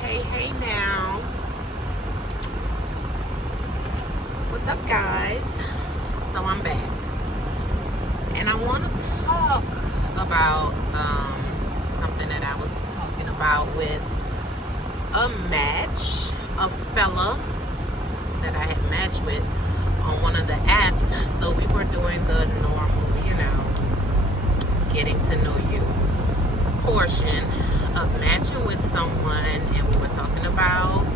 Hey now. What's up, guys? So I'm back. And I want to talk about something that I was talking about with a fella that I had matched with on one of the apps. So we were doing the normal, getting to know you portion of matching with someone, and we were talking about,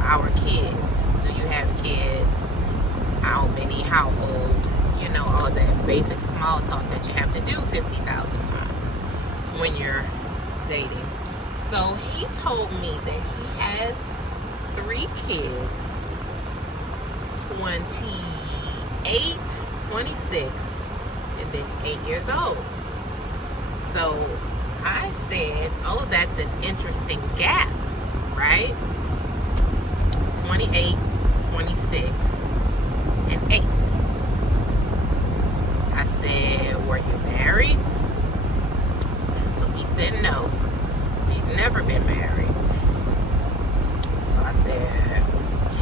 our kids. Do you have kids? How many? How old? All that basic small talk that you have to do 50,000 times when you're dating. So he told me that he has 3 kids, 28, 26, and then 8 years old. So I said, oh, that's an interesting gap, right? 28, 26, and 8. I said, were you married? So he said no. He's never been married. So I said,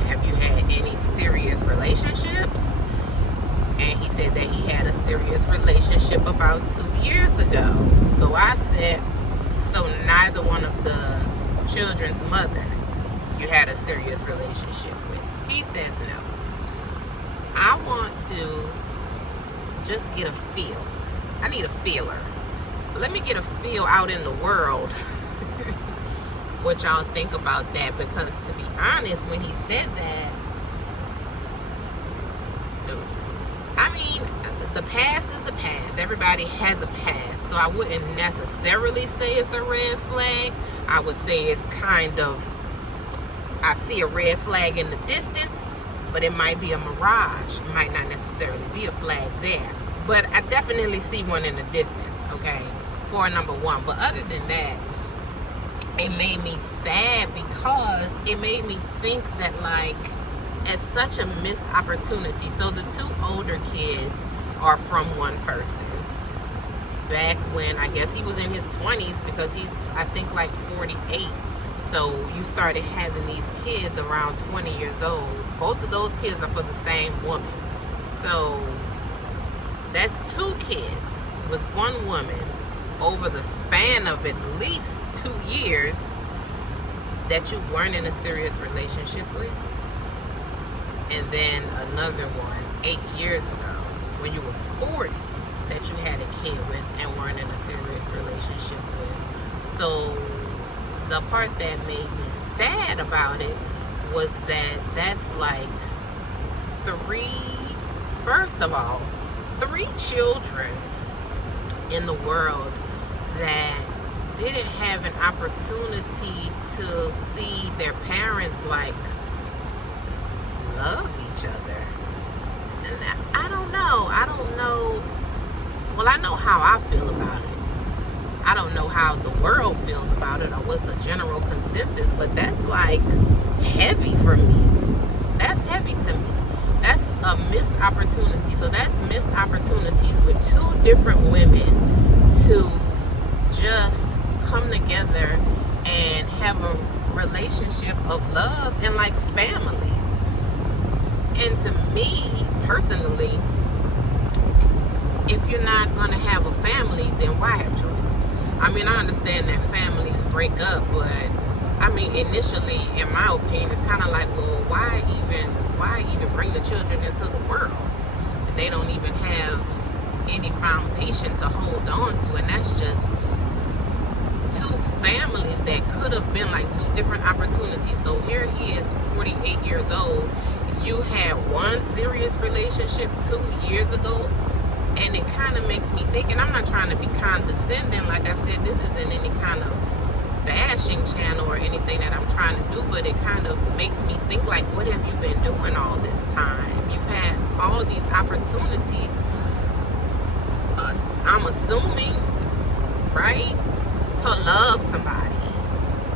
have you had any serious relationships? And he said that he had a serious relationship about 2 years ago. So I said, so neither one of the children's mothers you had a serious relationship with? He says no. I want to just get a feel. I need a feeler. Let me get a feel out in the world what y'all think about that, because to be honest, when he said that, I mean, the past is the past. Everybody has a past. So I wouldn't necessarily say it's a red flag. I would say it's kind of, I see a red flag in the distance, but it might be a mirage. It might not necessarily be a flag there. But I definitely see one in the distance, okay, for number one. But other than that, it made me sad because it made me think that, like, it's such a missed opportunity. So the 2 older kids are from one person. Back when, I guess he was in his 20s, because he's, I think, like 48. So you started having these kids around 20 years old. Both of those kids are for the same woman. So that's 2 kids with one woman over the span of at least 2 years that you weren't in a serious relationship with. And then another one 8 years ago when you were 40 that you had a kid with and weren't in a serious relationship with. So the part that made me sad about it was that that's like 3 children in the world that didn't have an opportunity to see their parents like love each other. And I don't know. Well, I know how I feel about it. I don't know how the world feels about it or what's the general consensus, but that's like heavy for me. That's heavy to me. That's a missed opportunity. So that's missed opportunities with 2 different women to just come together and have a relationship of love and like family. And to me, personally, if you're not going to have a family, then why have children? I mean, I understand that families break up, but I mean, initially, in my opinion, it's kind of like, well, why even bring the children into the world? They don't even have any foundation to hold on to, and that's just 2 families that could have been like 2 different opportunities. So here he is, 48 years old. You had one serious relationship 2 years ago, and it kind of makes me think, and I'm not trying to be condescending, like I said, this isn't any kind of bashing channel or anything that I'm trying to do, but it kind of makes me think, like, what have you been doing all this time? You've had all these opportunities, I'm assuming, right, to love somebody,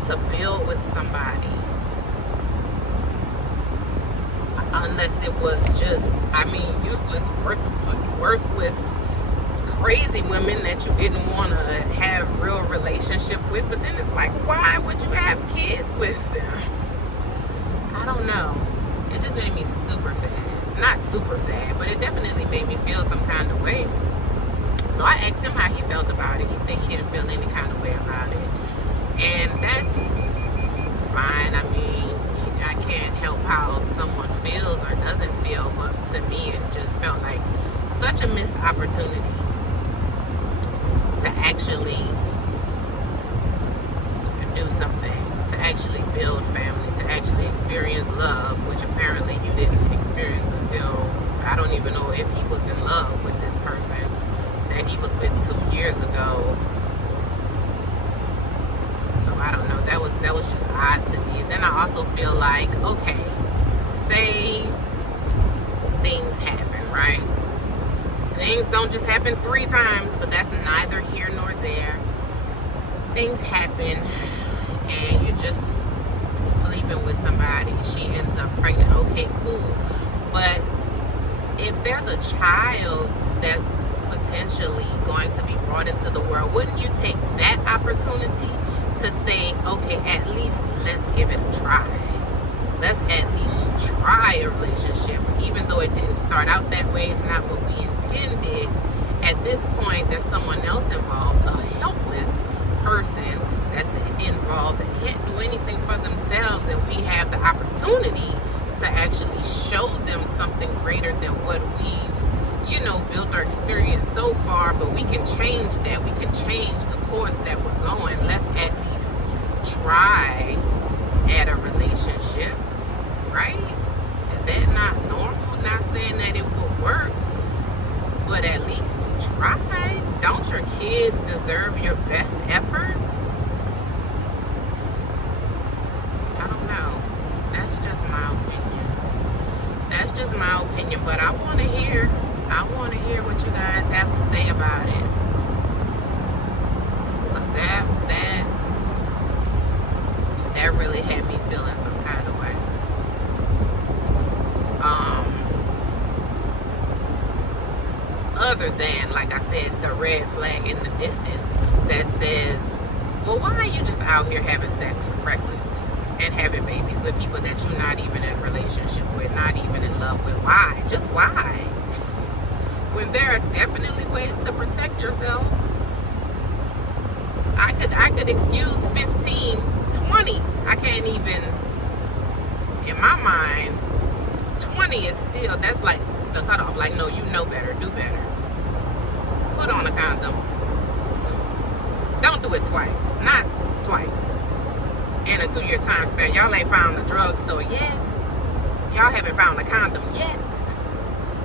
to build with somebody. Unless it was just, useless, worthless, crazy women that you didn't want to have real relationship with. But then it's like, why would you have super sad, but it definitely made me feel some kind of way. So I asked him how he felt about it. He said he didn't feel any kind of way about it. And that's fine. I mean, I can't help how someone feels or doesn't feel, but to me it just felt like such a missed opportunity to actually do something, to actually build family, to actually experience love, which apparently you didn't experience until, I don't even know if he was in love with this person that he was with 2 years ago. So I don't know, that was just odd to me. And then I also feel like, okay, say things happen, right? Things don't just happen 3 times, but that's neither here nor there. Things happen and you're just sleeping with somebody, she ends up pregnant. Okay, cool. But if there's a child that's potentially going to be brought into the world, wouldn't you take that opportunity to say, okay, at least let's give it a try. Let's at least try a relationship, even though it didn't start out that way. It's not what we intended. At this point, there's someone else involved, a helpless person that's involved that can't do anything for themselves, and we have the opportunity to actually show them something greater than what we've, built our experience so far. But we can change that. We can change the course that we're going. Let's at least try at a relationship, right? Is that not normal? Not saying that it will work, but at least try. Don't your kids deserve your best effort? I don't know. That's just my opinion. That's just my opinion, but I want to hear what you guys have to say about it. Because that really had me feeling some kind of way. Other than, like I said, the red flag in the distance that says, well, why are you just out here having sex recklessly and having babies with people that you're not even in a relationship with, not even in love with? Why? Just why? When there are definitely ways to protect yourself. I could excuse 15, 20. I can't even, in my mind, 20 is still, that's like the cutoff. Like, no, you know better, do better. Put on a condom. Don't do it twice. Not twice. In a 2-year time span. Y'all ain't found the drugstore yet. Y'all haven't found a condom yet.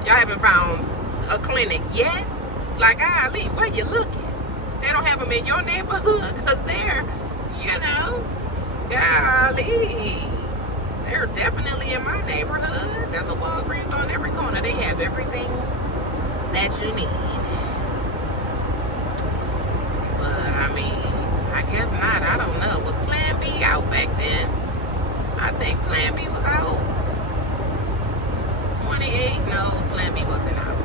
Y'all haven't found a clinic yet. Like, golly, where you looking? They don't have them in your neighborhood because they're, golly, they're definitely in my neighborhood. There's a Walgreens on every corner. They have everything that you need. But, I mean, I guess not. I don't know. Was Plan B out back then? I think Plan B was out. 28? No, Plan B wasn't out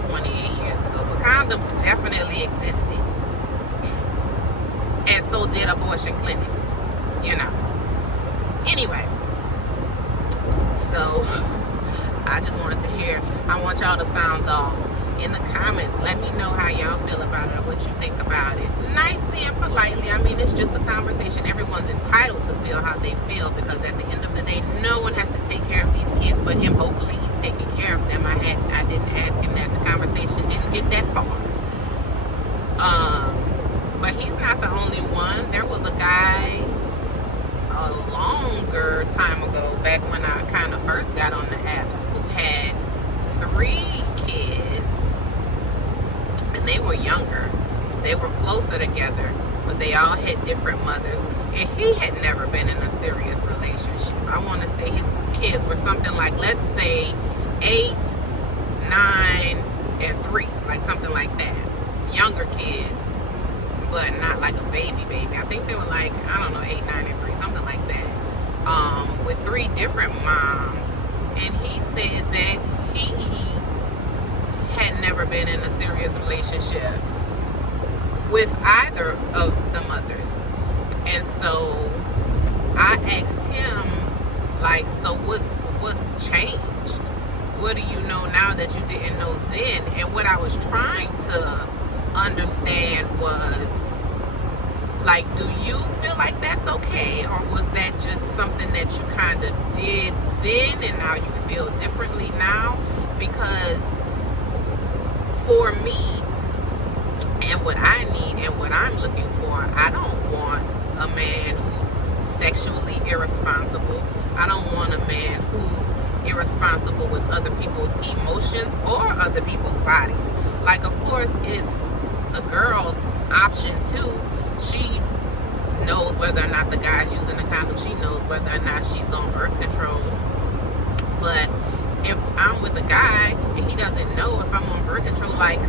28 years ago. But condoms definitely existed. And so did abortion clinics. Anyway. So, I just wanted to hear. I want y'all to sound off in the comments. Let me know how y'all feel about it or what you think about it. Nicely and politely. I mean, it's just a conversation. Everyone's entitled to feel how they feel, because at the end of the day, no one has to take care of these kids but him. Hopefully he's taking care of them. I didn't ask him that. The conversation didn't get that far. But he's not the only one. There was a guy a longer time ago, back when I kind of first got on the apps, who had 3 kids, and they were younger. They were closer together, but they all had different mothers, and he had never been in a serious relationship. I want to say his kids were something like, let's say 8, 9, and 3, like something like that. Younger kids, but not like a baby. I think they were like, I don't know, 8, 9, and 3, something like that. With 3 different moms. And he said that he had never been in a serious relationship with either of the mothers. And so I asked him, like, so what's changed? What do you know Like, do you feel like that's okay, or was that just something that you kind of did then and now you feel differently now? Because for me, and what I need and what I'm looking for, I don't want a man who's sexually irresponsible. I don't want a man who's irresponsible with other people's emotions or other people's bodies. Like, of course, it's the girl's option too. She knows whether or not the guy's using a condom. She knows whether or not she's on birth control. But if I'm with a guy and he doesn't know if I'm on birth control, like,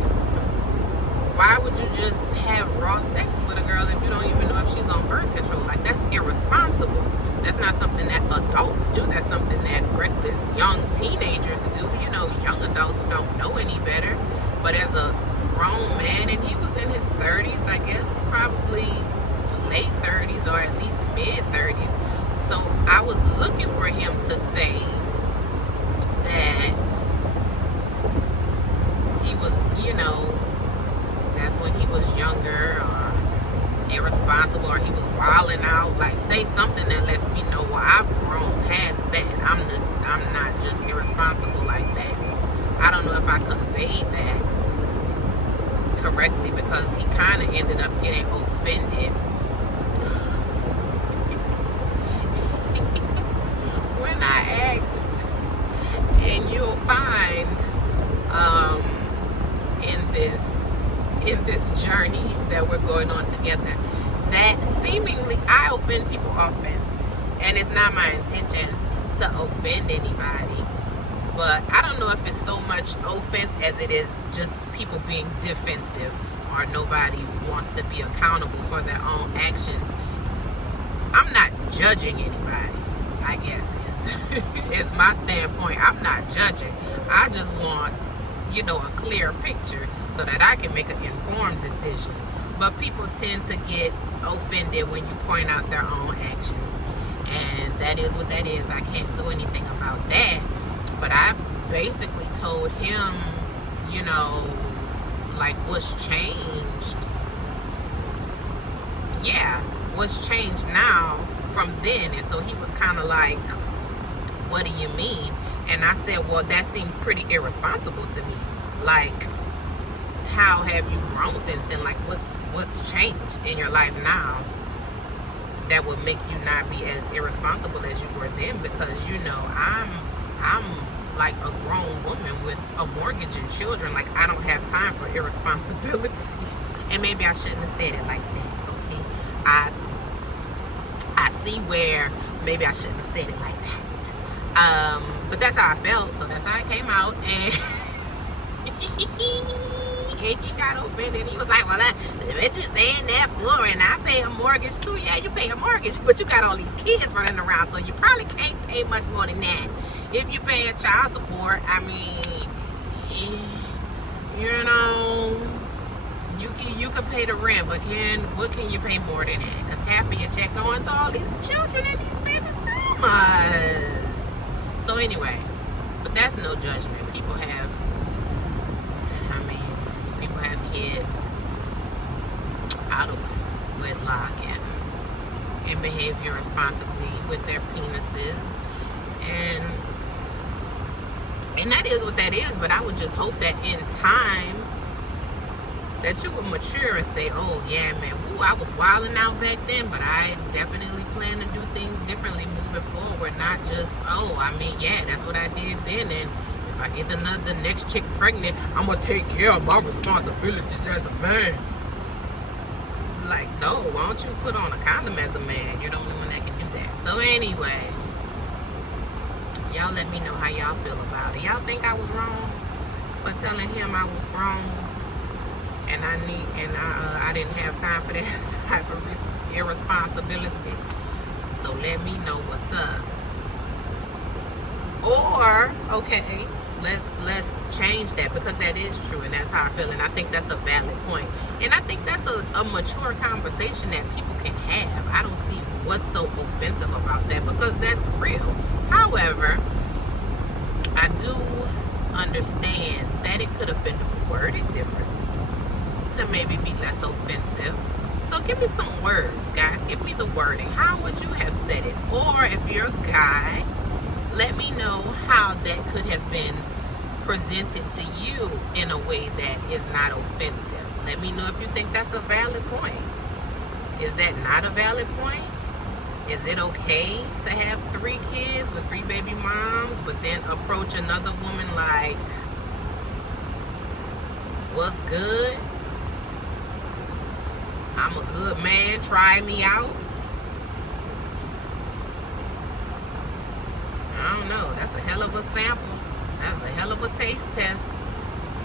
why would you just have raw sex with a girl if you don't even know if she's on birth control? Like, that's irresponsible. That's not something that adults do. That's something that reckless young teenagers do. You know, young adults who don't know any better. But as a grown man, and he was in his 30s, I guess, probably late 30s or at least mid 30s. So I was looking for him to say that he was, you know, that's when he was younger or irresponsible, or he was wilding out. Like, say something that lets me know, well, I've grown past that. I'm not just irresponsible like that. I don't know if I conveyed that correctly, because he kind of ended up getting offended when I asked, and you'll find in this journey that we're going on together, that seemingly I offend people often, and it's not my intention to offend anybody. But I don't know if it's so much offense as it is just people being defensive, or nobody wants to be accountable for their own actions. I'm not judging anybody, I guess is my standpoint. I'm not judging. I just want, you know, a clear picture so that I can make an informed decision. But people tend to get offended when you point out their own actions, and that is what that is. I can't do anything about that. But I basically told him, you know, like, what's changed? Yeah, what's changed now from then? And so he was kind of like, what do you mean? And I said, well, that seems pretty irresponsible to me. Like, how have you grown since then? Like, what's changed in your life now that would make you not be as irresponsible as you were then? Because, you know, I'm like a grown woman with a mortgage and children. Like, I don't have time for irresponsibility. And maybe I shouldn't have said it like that, okay? I see where maybe I shouldn't have said it like that. But that's how I felt, so that's how I came out. And and he got offended. He was like, well, what you saying that for? And I pay a mortgage too. Yeah, you pay a mortgage, but you got all these kids running around, so you probably can't pay much more than that. If you pay child support, I mean, you know, you can pay the rent, but what can you pay more than that? Because half of your check going to all these children and these baby mamas. So anyway, but that's no judgment. People have kids out of wedlock and behave irresponsibly with their penises, and that is what that is. But I would just hope that in time that you would mature and say, oh yeah, man, woo, I was wilding out back then, but I definitely plan to do things differently moving forward. Not just, oh, I mean, yeah, that's what I did then, and if I get the next chick pregnant, I'm gonna take care of my responsibilities as a man. Like, no, why don't you put on a condom as a man? You're the only one that can do that. So anyway, y'all let me know how y'all feel about it. Y'all think I was wrong for telling him I was grown and I didn't have time for that type of irresponsibility? So let me know what's up. Or, okay, let's change that, because that is true and that's how I feel, and I think that's a valid point, and I think that's a mature conversation that people can have. I don't see what's so offensive about that, because that's real. However, I do understand that it could have been worded differently to maybe be less offensive. So Give me some words, guys. Give me the wording. How would you have said it? Or if you're a guy, let me know how that could have been presented to you in a way that is not offensive. Let me know if you think that's a valid point. Is that not a valid point? Is it okay to have 3 kids with 3 baby moms, but then approach another woman like, what's good? I'm a good man, try me out? I don't know. That's a hell of a sample. That's a hell of a taste test.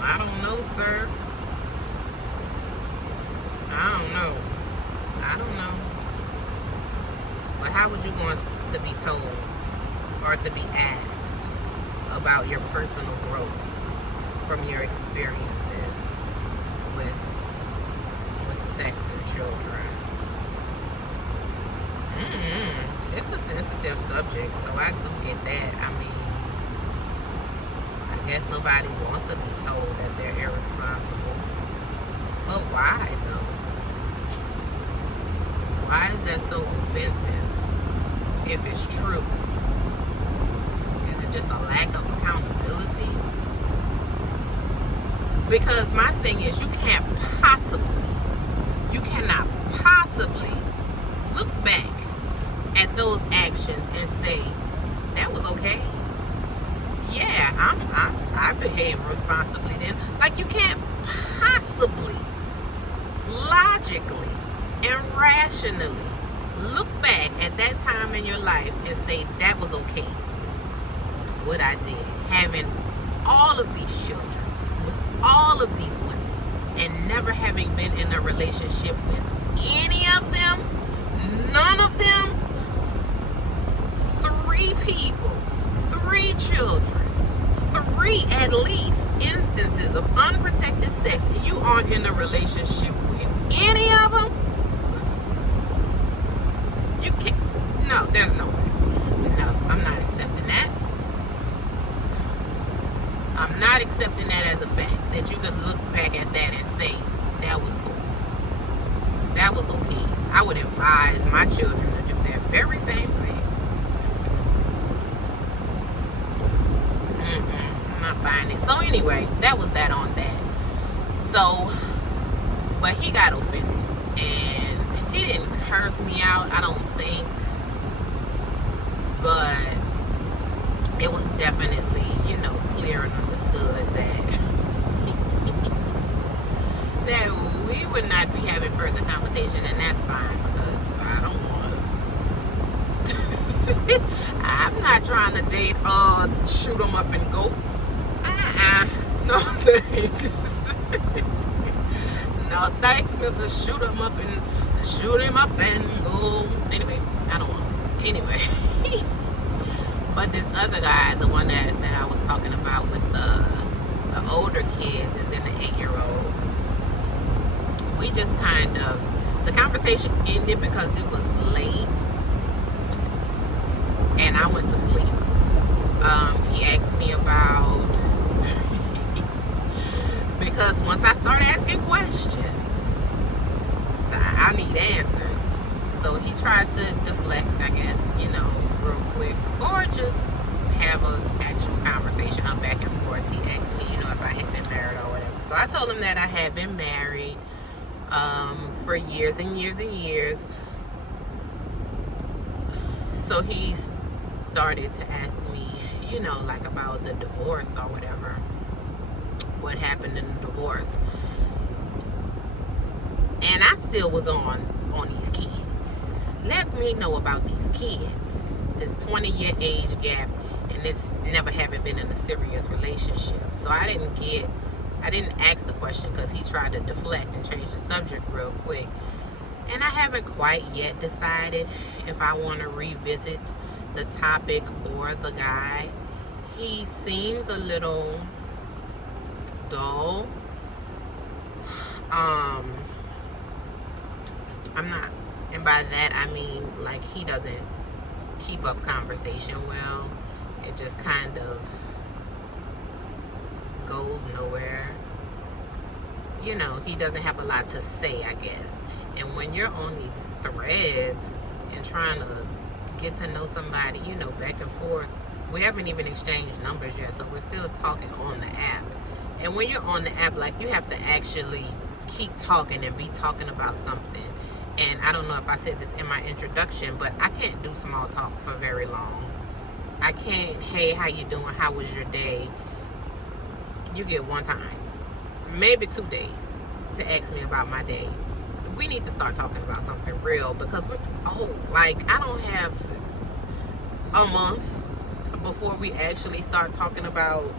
I don't know, sir. I don't know. But how would you want to be told or to be asked about your personal growth from your experiences with sex or children? It's a sensitive subject, so I do get that. I mean, I guess nobody wants to be told that they're irresponsible. But why, though? Why is that so offensive if it's true? Is it just a lack of accountability? Because my thing is, you cannot possibly look back at those actions and say, that was okay. Yeah, I behaved responsibly then. Like, you can't possibly, logically, and rationally look back at that time in your life and say, that was okay. What I did, having all of these children with all of these women and never having been in a relationship with any of them, none of them, 3 people, 3 children, 3 at least instances of unprotected sex, and you aren't in a relationship with any of them. You can't. No, there's no way. No, I'm not accepting that. I'm not accepting that as a fact, that you could look back at that and say, that was cool. That was okay. I would advise my children to do that very same thing. I'm not buying it. So anyway, that was that on that. So, but he got offended. And he didn't curse me out, I don't think. But it was definitely, clear and understood that that we would not be having further conversation, and that's fine, because I don't want I'm not trying to date shoot 'em up and go. No thanks. No thanks, Mr. Shoot 'em up and shoot him up and go. Anyway, I don't want. Anyway. But this other guy, the one that I was talking about with the older kids and then the 8-year-old, we just kind of, the conversation ended because it was late and I went to sleep. He asked me about, because once I start asking questions, I need answers. So he tried to deflect, I guess, real quick, or just have an actual conversation, back and forth. He asked me, if I had been married or whatever. So I told him that I had been married for years and years and years. So he started to ask me, like about the divorce or whatever. What happened in the divorce? And I still was on these kids. Let me know about these kids. This 20-year age gap, and this never having been in a serious relationship. So I didn't ask the question because he tried to deflect and change the subject real quick. And I haven't quite yet decided if I want to revisit the topic or the guy. He seems a little dull. I'm not, and by that I mean, like, he doesn't keep up conversation well. It just kind of goes nowhere. you know, he doesn't have a lot to say, I guess. And when you're on these threads and trying to get to know somebody, you know, back and forth, we haven't even exchanged numbers yet, so we're still talking on the app. And when you're on the app, like, you have to actually keep talking and be talking about something. And I don't know if I said this in my introduction, but I can't do small talk for very long. I can't, hey, how you doing? How was your day? You get one time, maybe 2 days to ask me about my day. We need to start talking about something real because we're too old. Like, I don't have a month before we actually start talking about,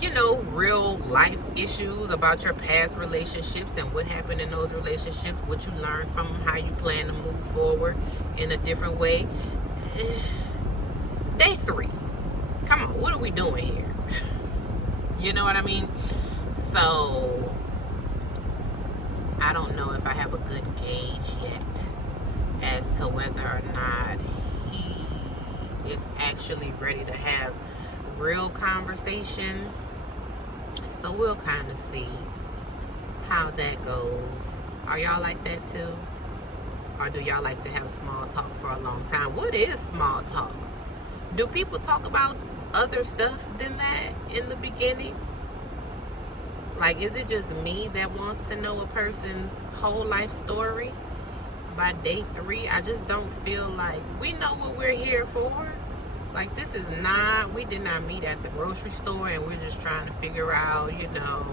you know, real life issues about your past relationships and what happened in those relationships, what you learned from them, how you plan to move forward in a different way. Day 3. Come on, what are we doing here? You know what I mean? So, I don't know if I have a good gauge yet as to whether or not he is actually ready to have real conversation. So we'll kind of see how that goes. Are y'all like that too? Or do y'all like to have small talk for a long time? What is small talk? Do people talk about other stuff than that in the beginning? Like, is it just me that wants to know a person's whole life story? By day 3, I just don't feel like we know what we're here for. Like, this is not, we did not meet at the grocery store and we're just trying to figure out, you know,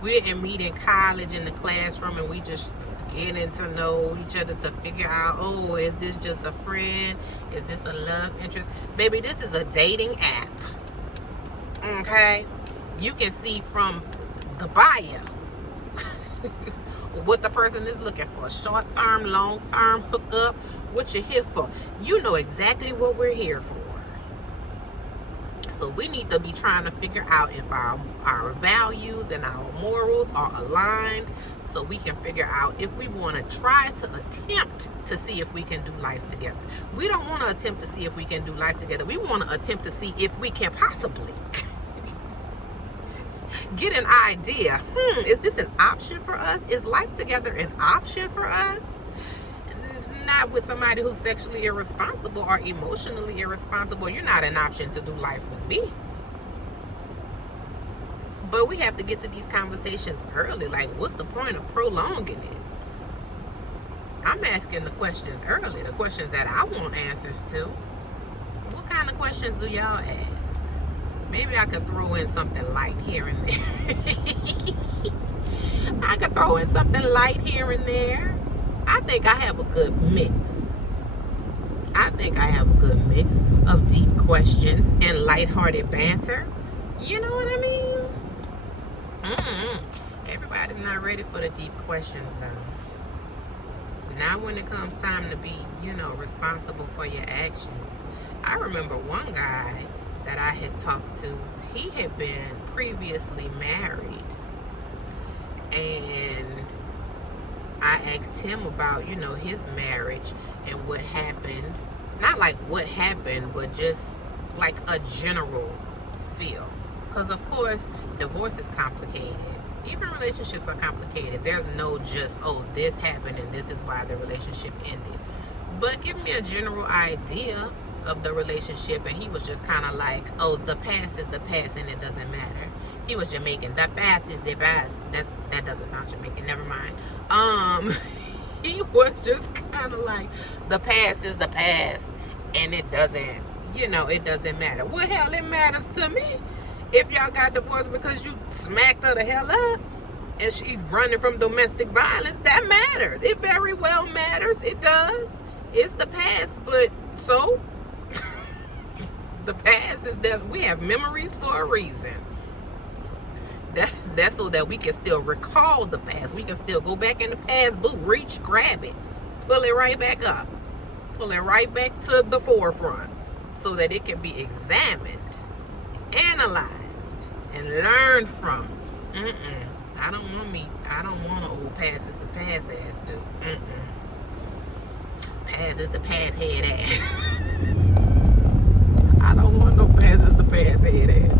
we didn't meet in college in the classroom and we just getting to know each other to figure out, oh, is this just a friend? Is this a love interest? Baby, this is a dating app. Okay? You can see from the bio what the person is looking for. Short-term, long-term, hookup, what you're here for. You know exactly what we're here for. So we need to be trying to figure out if our values and our morals are aligned, so we can figure out if we want to try to attempt to see if we can do life together. We don't want to attempt to see if we can do life together. We want to attempt to see if we can possibly get an idea. Is this an option for us? Is life together an option for us? Not with somebody who's sexually irresponsible or emotionally irresponsible. You're not an option to do life with me. But we have to get to these conversations early. Like, what's the point of prolonging it? I'm asking the questions early, the questions that I want answers to. What kind of questions do y'all ask? Maybe I could throw in something light here and there. I could throw in something light here and there. I think I have a good mix. I think I have a good mix of deep questions and lighthearted banter. You know what I mean? Everybody's not ready for the deep questions, though. Not when it comes time to be, you know, responsible for your actions. I remember one guy that I had talked to, he had been previously married. And I asked him about, you know, his marriage and what happened. Not like what happened, but just like a general feel. Because, of course, divorce is complicated. Even relationships are complicated. There's no just, oh, this happened and this is why the relationship ended. But give me a general idea of the relationship. And he was just kind of like, oh, the past is the past and it doesn't matter. He was Jamaican. The past is the past. That doesn't sound Jamaican. Never mind. He was just kind of like, the past is the past and it doesn't, you know, it doesn't matter. Well, hell, it matters to me. If y'all got divorced because you smacked her the hell up and she's running from domestic violence, that matters. It very well matters. It does. It's the past, but so the past is that we have memories for a reason. That's so that we can still recall the past. We can still go back in the past book, reach, grab it, pull it right back up, pull it right back to the forefront so that it can be examined, analyzed, and learned from. I don't want an old past is the past ass dude. Past is the past head ass. I don't want no past is the past head ass.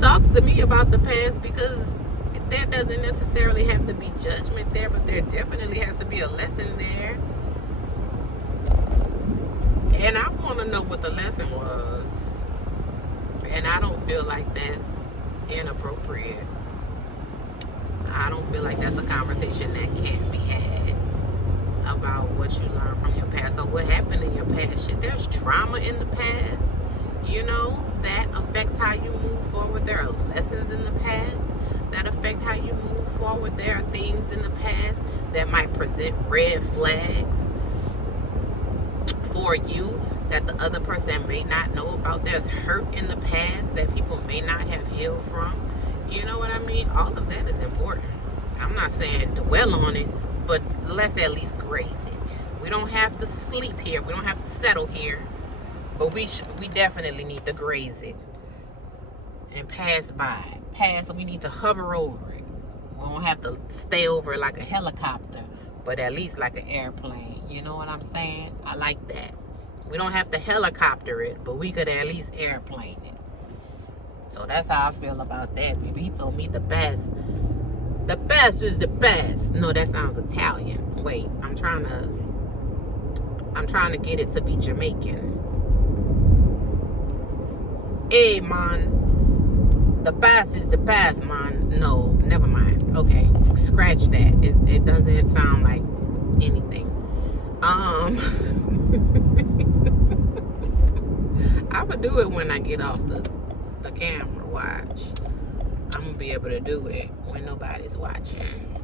Talk to me about the past because there doesn't necessarily have to be judgment there, but there definitely has to be a lesson there. And I want to know what the lesson was. And I don't feel like that's inappropriate. I don't feel like that's a conversation that can't be had about what you learned from your past or what happened in your past. Shit, there's trauma in the past, you know, that affects how you move forward. There are lessons in the past that affect how you move forward. There are things in the past that might present red flags for you that the other person may not know about. There's hurt in the past that people may not have healed from. You know what I mean? All of that is important. I'm not saying dwell on it, but let's at least graze it. We don't have to sleep here. We don't have to settle here. But we definitely need to graze it and pass by. We need to hover over it. We don't have to stay over it like a helicopter, but at least like an airplane. You know what I'm saying? I like that. We don't have to helicopter it, but we could at least airplane it. So that's how I feel about that, baby. He told me the best. The best is the best. No, that sounds Italian. Wait, I'm trying to get it to be Jamaican. Hey, man. The best is the best, man. No, never mind. Okay, scratch that. It doesn't sound like anything. I would do it when I get off the camera watch. I'm gonna be able to do it when nobody's watching.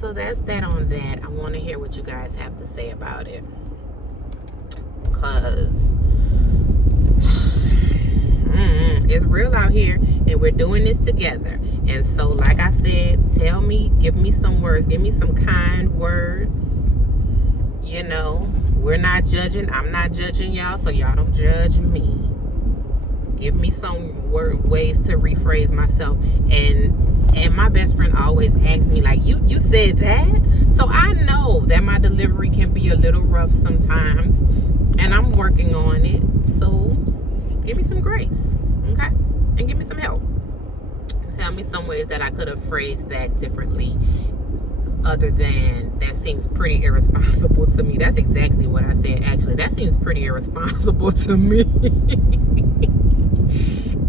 So that's that on that. I want to hear what you guys have to say about it, because it's real out here and we're doing this together. And so, like I said, give me some words, give me some kind words. You know, we're not judging. I'm not judging y'all, so y'all don't judge me. Give me some ways to rephrase myself. And my best friend always asks me, like, you said that? So I know that my delivery can be a little rough sometimes, and I'm working on it. So give me some grace, okay? And give me some help. Tell me some ways that I could have phrased that differently, other than that seems pretty irresponsible to me. That's exactly what I said, actually. That seems pretty irresponsible to me.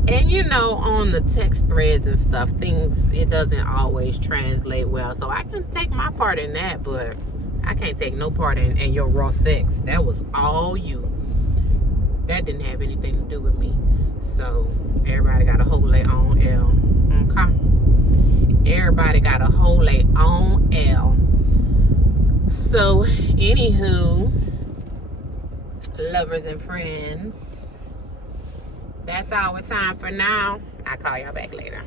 And you know, on the text threads and stuff, it doesn't always translate well. So I can take my part in that, but I can't take no part in your raw sex. That was all you. That didn't have anything to do with me. So everybody got to hold their own L. Okay? Everybody got to hold their own L. So, anywho, lovers and friends, that's our time for now. I'll call y'all back later.